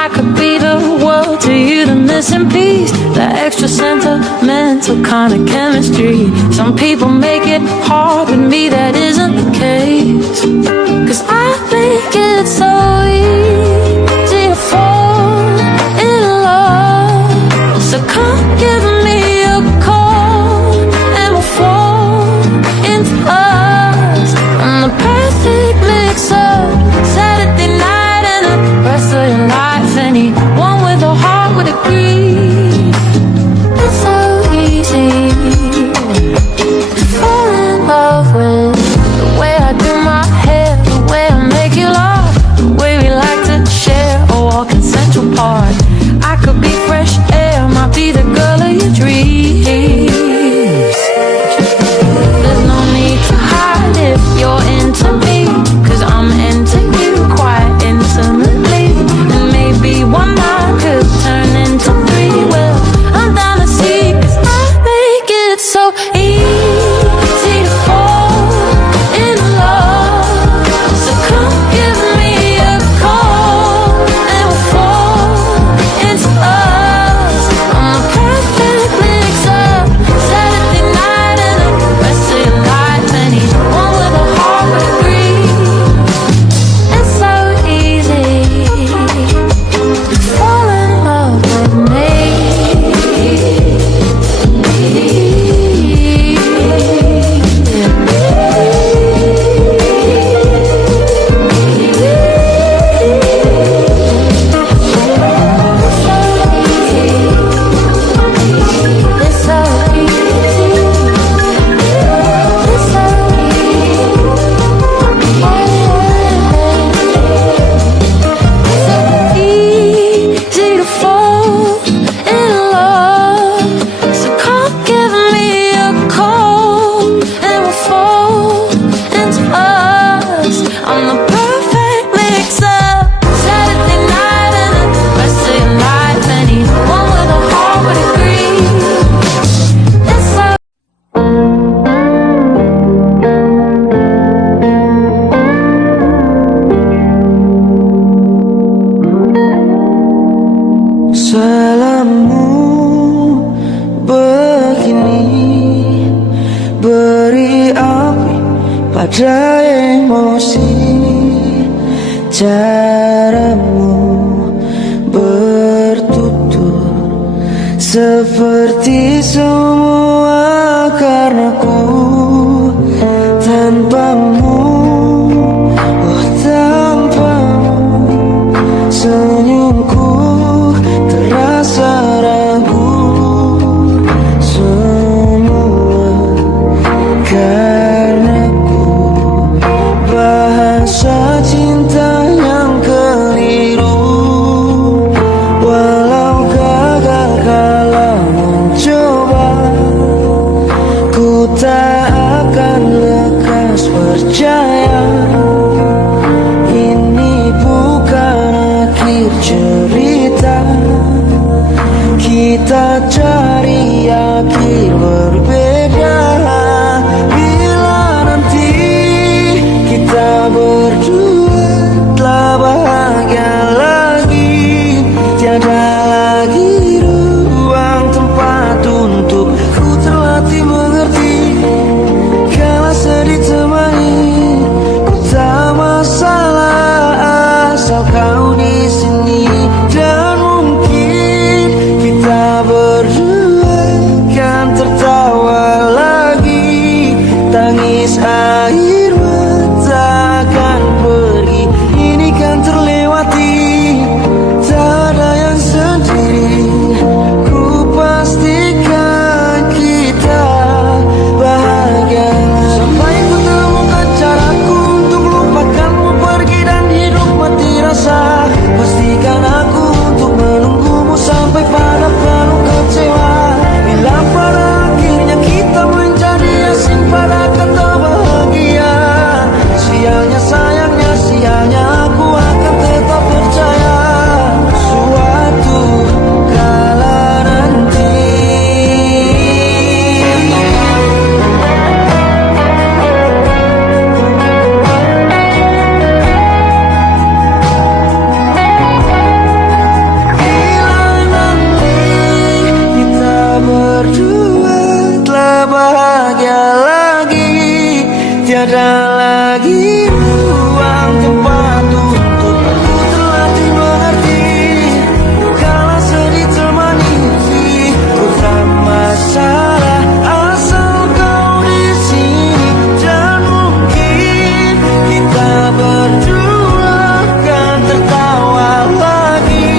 I could be the world to you, the missing piece, the extra sentimental kind of chemistry. Some people make it hard, with me that isn't the case. 'Cause I think it's so easy to fall in love. So come give me a call, and we'll fall into us. I'm the perfect mix-up, Saturday night and the rest of your life. Anyone with a heart would agree. It's so easy to fall in love with the way I do my hair, the way I make you laugh, the way we like to share a walk in Central Park. I could be fresh air, might be the girl of your dreams. There's no need to hide if you're into me, 'cause I'm into you quite intimately. And maybe one night could turn into three. Well, I'm down to see, 'cause I make it so easy to fall in love. So come give me a call, and we'll fall into us. I'm a perfect mix-up, Saturday night and the rest of your life. Anyone with a heart would agree. It's so easy to fall in love with me. It's so easy. It's so easy to fall in love. So come give me a call, and we'll fall into us. I'm the perfect mix-up, Saturday night and the rest of your life. Anyone with a heart would agree. It's so Salammu begini, beri api pada emosi. Caramu bertutur seperti semua karenaku. Tanpamu, oh tanpamu, senyumku terasa ragu. Semua karenaku, bahasa cinta yang keliru. Walau gagal kalau mencoba, ku tak lagi ruang tempat untuk aku terlatih mengerti. Kala sedih termeniti, ku tak masalah asal kau di sini. Dan mungkin kita berdua kan tertawa lagi.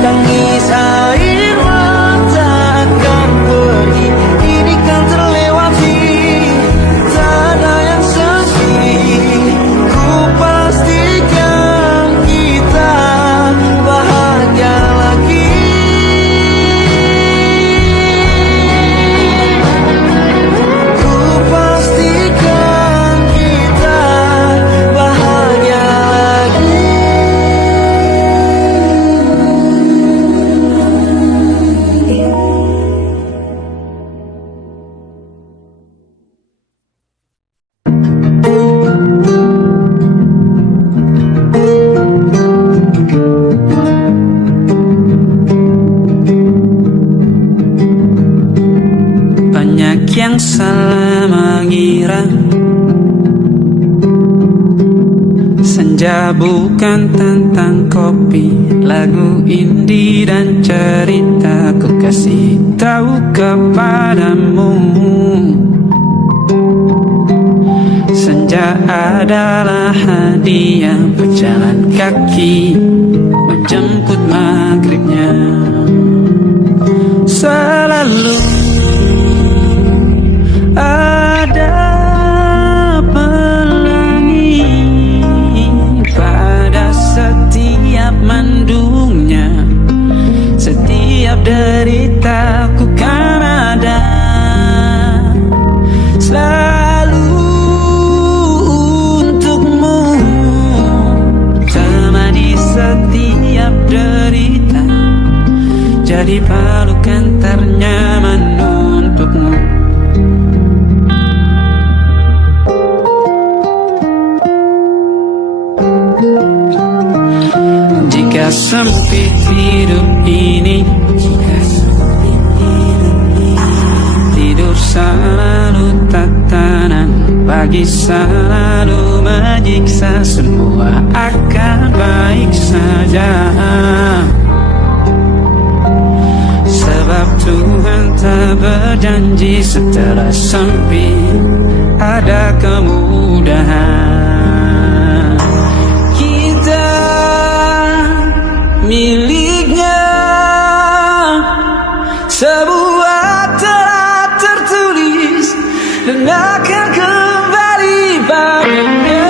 Tangis air mata akan pergi, ini kan terlewati. Tak ada yang sepi, ku pastikan kita bahagia lagi. Ku pastikan kita bahagia lagi. Banyak yang salah mengira senja bukan tentang kopi, lagu indie dan cerita. Ku kasih tahu kepadamu, senja adalah hadiah berjalan kaki menjemput maghribnya. Selalu ada pelangi pada setiap mendungnya. Setiap deritaku kan ada selalu untukmu, temani setiap derita, jadi pelukan ternyaman untukmu. Jika sempit hidup ini, tidur selalu tatanan, pagi selalu menyiksa, semua akan baik saja. Sebab Tuhan tak berjanji setelah sempit ada kemudahan. Kita miliknya, sebuah telah tertulis dan akan kembali padanya.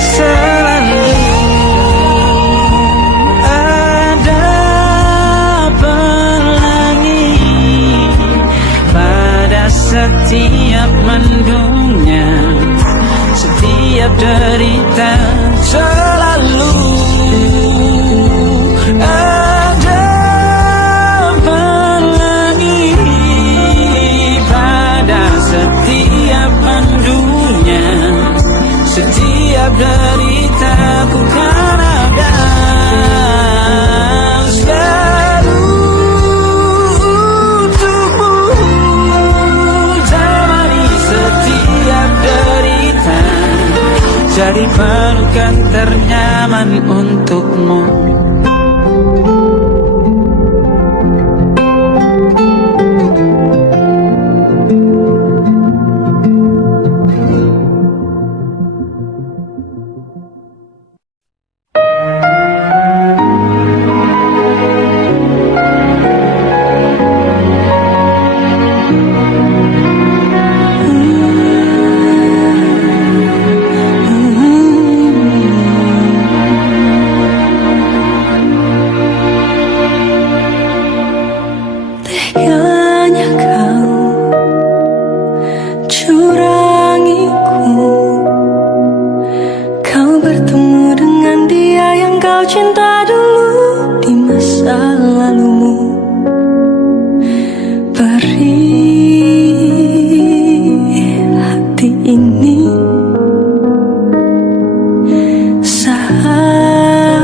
Selalu ada pelangi pada setiap mendungnya, setiap derita. Selalu ada pelangi pada setiap mendungnya, setiap derita ku kan ada selalu untukmu, temani setiap derita, jadi pelukan ternyaman untukmu. Teganya kau curangiku, kau bertemu dengan dia yang kau cinta dulu di masa lalumu. Perih hati ini saat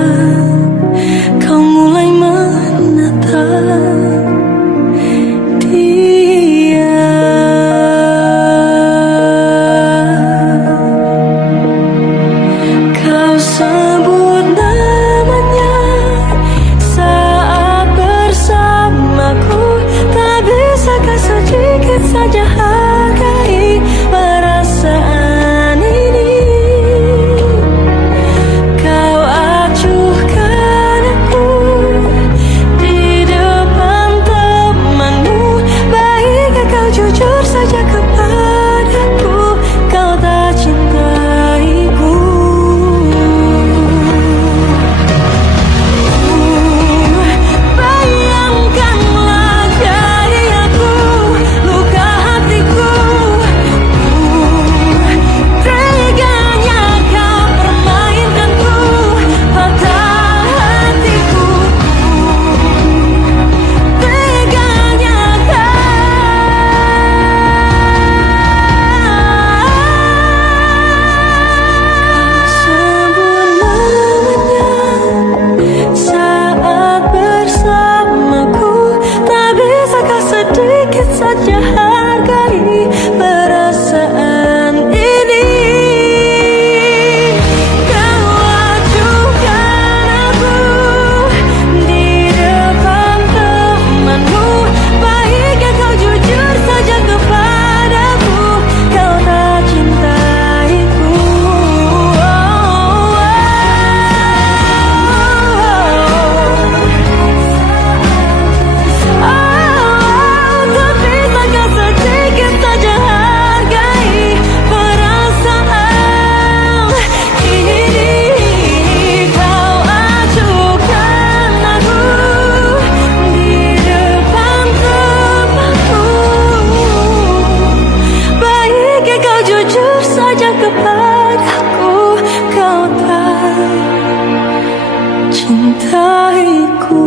mencintaiku.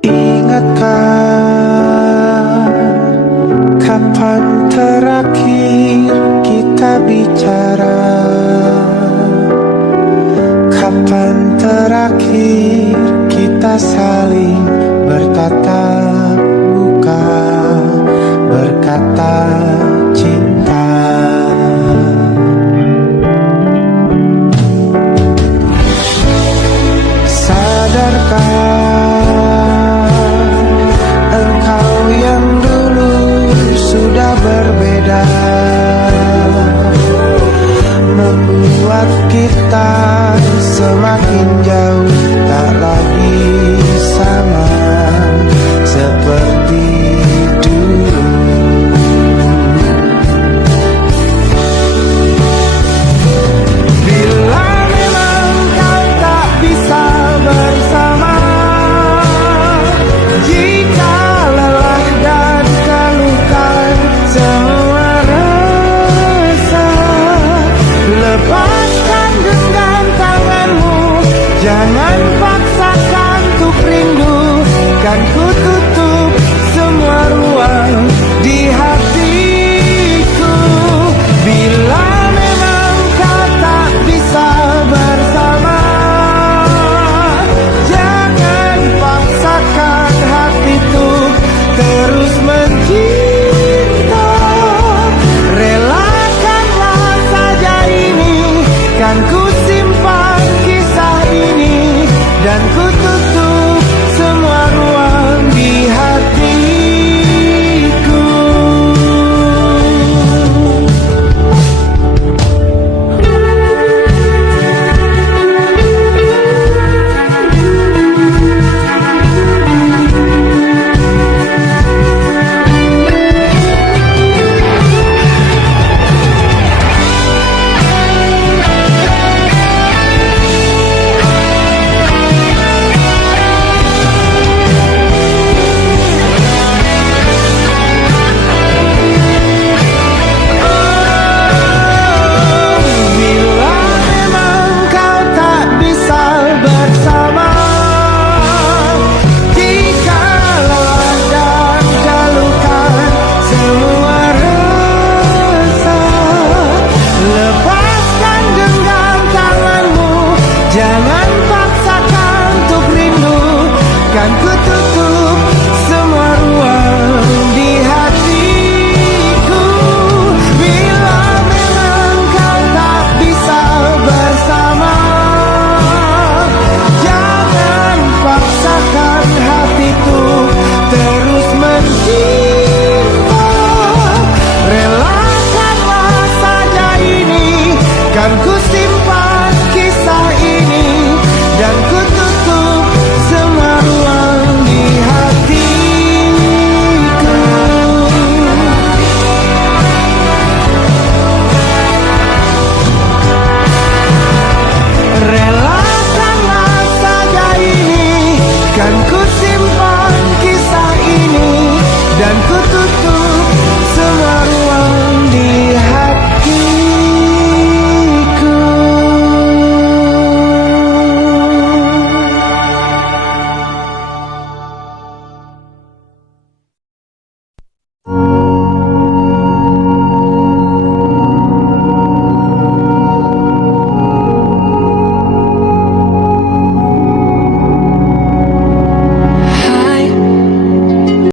Ingatkah kapan terakhir kita bicara? Kapan terakhir kita saling bertatap muka, berkata cinta? Sadarkah engkau yang dulu sudah berbeda, membuat kita semakin jauh, tak lagi sama seperti dulu. Bila memang kau tak bisa bersama, jika lelah dan terluka semua rasa, lepaskan genggam tanganmu, jangan paksakan untuk rindu, kan ku